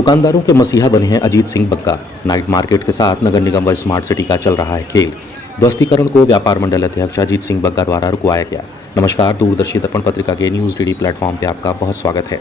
दुकानदारों के मसीहा बने हैं अजीत सिंह बग्गा। नाइट मार्केट के साथ नगर निगम व स्मार्ट सिटी का चल रहा है खेल। ध्वस्तीकरण को व्यापार मंडल अध्यक्ष अजीत सिंह बग्गा द्वारा रुकवाया गया। नमस्कार, दूरदर्शी दर्पण पत्रिका के न्यूज़ डीडी प्लेटफॉर्म पे आपका बहुत स्वागत है।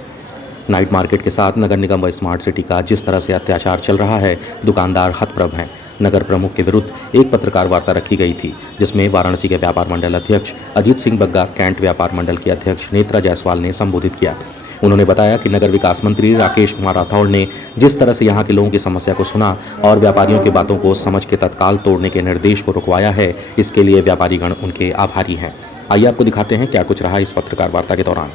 नाइट मार्केट के साथ नगर निगम व स्मार्ट सिटी का जिस तरह से अत्याचार चल रहा है, दुकानदार हतप्रभ हैं। नगर प्रमुख के विरुद्ध एक पत्रकार वार्ता रखी गई थी, जिसमें वाराणसी के व्यापार मंडल अध्यक्ष अजीत सिंह बग्गा, कैंट व्यापार मंडल के अध्यक्ष नेत्रा जायसवाल ने संबोधित किया। उन्होंने बताया कि नगर विकास मंत्री राकेश कुमार राठौड़ ने जिस तरह से यहां के लोगों की समस्या को सुना और व्यापारियों की बातों को समझ के तत्काल तोड़ने के निर्देश को रुकवाया है, इसके लिए व्यापारीगण उनके आभारी हैं। आइए आपको दिखाते हैं क्या कुछ रहा इस पत्रकार वार्ता के दौरान।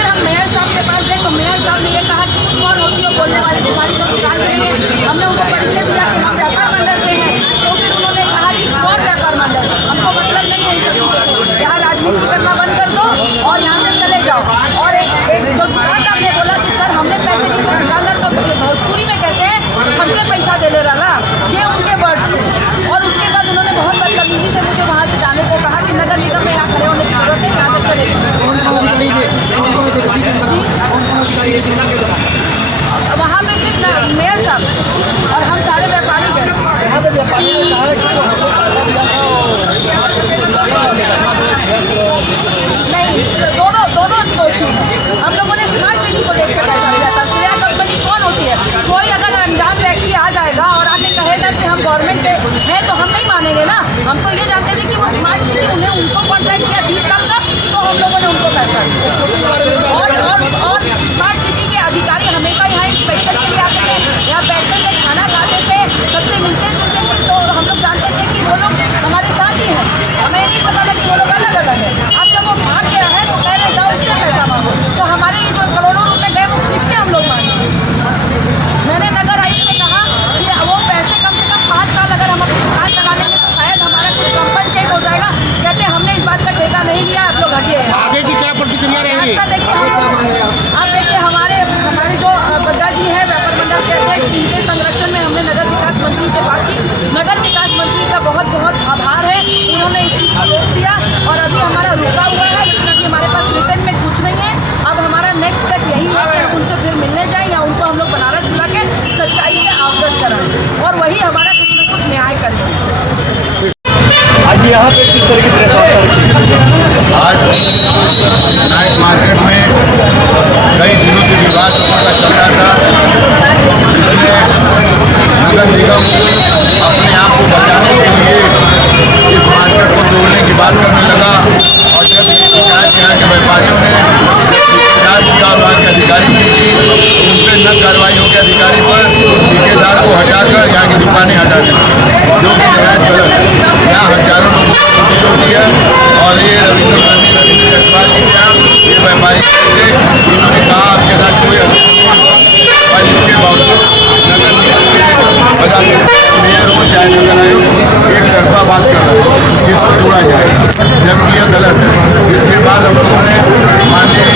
हम मेयर साहब के पास गए तो मेयर साहब ने ये कहा कि तुम कौन होती हो बोलने वाली, तुम्हारी तो दुकान नहीं है। हमने उनको परिचय दिया कि हम व्यापार मंडल से हैं, तो फिर उन्होंने कहा कि कौन व्यापार मंडल, हमको मतलब नहीं है इस सब, यहाँ राजनीति करना बंद कर दो और यहाँ से चले जाओ। और एक जो दुकानदार ने बोला कि सर हमने पैसे दिए, दुकानदार तो भोजपुरी में कहते हैं हमने पैसा दे ले रहा, ये उनके वर्ड्स थे। और उसके बाद उन्होंने बहुत बदतमीजी से मुझे वहाँ से जाने को कहा कि नगर निगम में यहाँ खड़े होने की जरूरत है, यहाँ से चले वहाँ पे सिर्फ मेयर साहब और हम सारे व्यापारी गए। नहीं, दोनों दोषी हैं। हम लोगों ने स्मार्ट सिटी को देख कर पैसा दिया था। श्रेया कंपनी कौन होती है? कोई अगर अनजान व्यक्ति आ जाएगा और आके कहेगा कि हम गवर्नमेंट के हैं तो हम नहीं मानेंगे ना। हम तो ये जानते थे कि वो स्मार्ट सिटी उनको कॉन्ट्रैक्ट किया 20 साल का, तो हम लोगों ने उनको पैसा दिया। और स्मार्ट सिटी के अधिकारी हमेशा यहाँ इंस्पेक्शन के लिए आते थे, यहाँ बैठते थे, खाना खाते थे, सबसे मिलते जुलते थे। तो हम लोग जानते थे कि वो लोग हमारे साथ ही हैं। हमें नहीं पता था कि वो लोग अलग अलग है। आज जब वो भाग गया है तो कह रहे जाओ उससे पैसा मांगो, तो हमारे ये जो करोड़ों रुपए गए वो किससे हम लोग मांगेंगे? मैंने नगर आयुक्त से कहा कि वो पैसे कम से कम 5 साल अगर हम अपनी दुकान चला लेंगे तो शायद हमारा कुछ कंपनसेट हो जाएगा। कहते हमने इस बात का ठेका नहीं लिया, आप लोग हटिए। आगे की क्या प्रतिक्रिया रहेगी? आप देखिए हमारे जो बग्गा जी हैं व्यापार मंडल के अध्यक्ष, इनके संरक्षण में हमने नगर विकास मंत्री से बात की। नगर विकास मंत्री का बहुत बहुत आभार है, उन्होंने इस चीज़ को रोक दिया और अभी हमारा रुका हुआ है। लेकिन अभी हमारे पास रिटर्न में कुछ नहीं है। अब हमारा नेक्स्ट स्टेप यही है कि हम उनसे फिर मिलने जाएं या उनको हम लोग बनारस बुला के सच्चाई से अवगत कराएं और वही हमारा कुछ न कुछ न्याय करें। आज यहाँ पे किस तरह की प्रेस वार्ता रखी? आज नाइट मार्केट में कई दिनों से विवाद चल रहा था, जिसमें नगर निगम अपने आप को बचाने के लिए इस मार्केट को तोड़ने की बात करने लगा। और जब ये शिकायत यहाँ के व्यापारियों ने शिकायत किया और वहाँ के अधिकारी की थी, तो उन पर न कार्रवाई हो के अधिकारी पर ठेकेदार को हटाकर यहाँ की दुकानें हटा दी, जो कि नया चलन है। यहाँ हजारों लोगों को नोटिस होती है और ये रविंद्र जायसवाल जी क्या ये व्यापारी थे, इन्होंने कहा आपके साथ कोई और इसके बावजूद नगर निगम के पदाधिकारी मेयर हो चाहे नगर आयोग एक तरफा बात कर रहे हैं, इसको जोड़ा जाए, जबकि यह गलत है। इसके बाद हम लोगों ने माननीय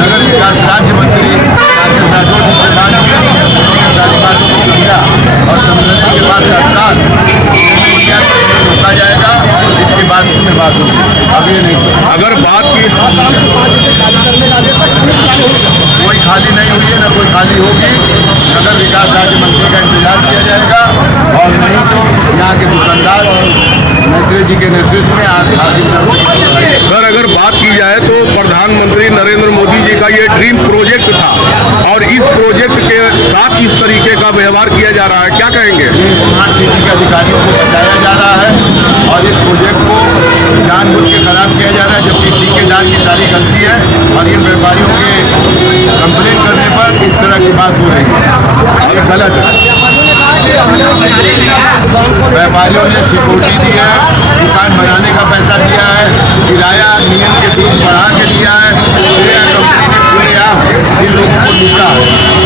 नगर विकास राज्य मंत्री राकेश राठौड़ जी से बात की, उन्होंने सारी बातों को समझा और समझने के बाद तत्काल रोका जाएगा। इसके बाद उसमें बात होगी, अब ये नहीं। अगर बात की कोई खाली नहीं हुई है, ना कोई खाली होगी, नगर विकास राज्य मंत्री का इंतजार किया जाएगा और नहीं तो यहाँ के दुकानदार और मंत्री जी के नेतृत्व में आज सर, अगर बात की जाए तो प्रधानमंत्री नरेंद्र मोदी जी का ये ड्रीम प्रोजेक्ट था और इस प्रोजेक्ट के साथ इस तरीके का व्यवहार किया जा रहा है, क्या कहेंगे? स्मार्ट सिटी के अधिकारियों को बचाया जा रहा है और इस प्रोजेक्ट को जानबूझ के खराब किया जा रहा है, जबकि ठेकेदार की सारी गलती है और इन व्यापारियों के कंप्लेन करने पर इस तरह की बात हो रही है। ये गलत है। व्यापारियों ने सिक्योरिटी दी है, दुकान बनाने का पैसा दिया है, किराया नियम के विरुद्ध बढ़ा के दिया है। श्रेया कंपनी ने पूरे आप इन लोगों को लूटा है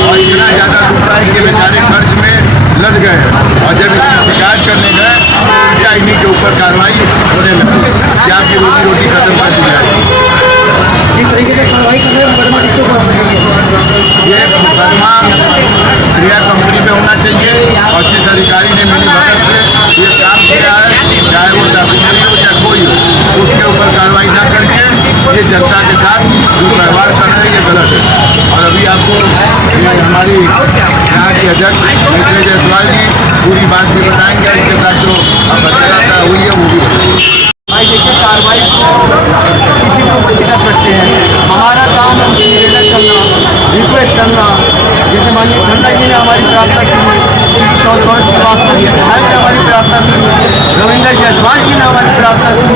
और इतना ज़्यादा लूटा है कि बेचारे कर्ज में लद गए हैं। और जब इसकी शिकायत करने गए तो क्या इन्हीं के ऊपर कार्रवाई होने लगी कि आपकी रोजी रोटी खत्म कर दी जाएगी। ये मुकदमा श्रेया कंपनी पे होना चाहिए और जिस अधिकारी ने मिली भगत से ये काम किया है, चाहे वो साबित्री हो या कोई हो, उसके ऊपर कार्रवाई न करके ये जनता के साथ जो व्यवहार कर रहे हैं ये गलत है। और अभी आपको ये हमारी यहाँ की अध्यक्ष मिथिलेश जायसवाल जी पूरी बात भी बताएंगे, इसके साथ जो बचाता हुई है वो भी बताएंगे। भाई देखिए, कार्रवाई किसी को बंद कर सकते हैं। हमारा काम है उनकी निवेदन करना, रिक्वेस्ट करना। जैसे माननीय खन्ना जी ने हमारी प्रार्थना की, श्रीवास्तव विधायक ने हमारी प्रार्थना की, रविंद्र जायसवाल जी ने हमारी प्रार्थना की,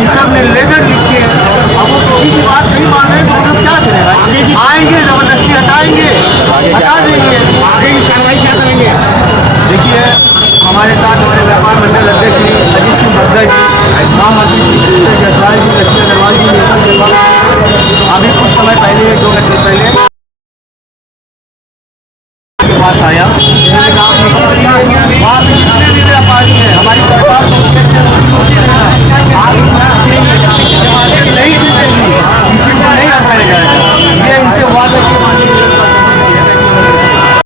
इन सब ने लेटर लिखे। अब वो किसी की बात नहीं मान रहे तो हम लोग क्या करें भाई? आएंगे जबरदस्ती हटाएंगे, हटा देंगे। आगे की कार्रवाई क्या करेंगे? देखिए, हमारे साथ हमारे व्यापार मंडल अध्यक्ष श्री अजीत सिंह बग्गा जी, महामंत्री श्री जायसवाल जी, लक्ष्मी अग्रवाल जी ने अभी कुछ समय पहले जो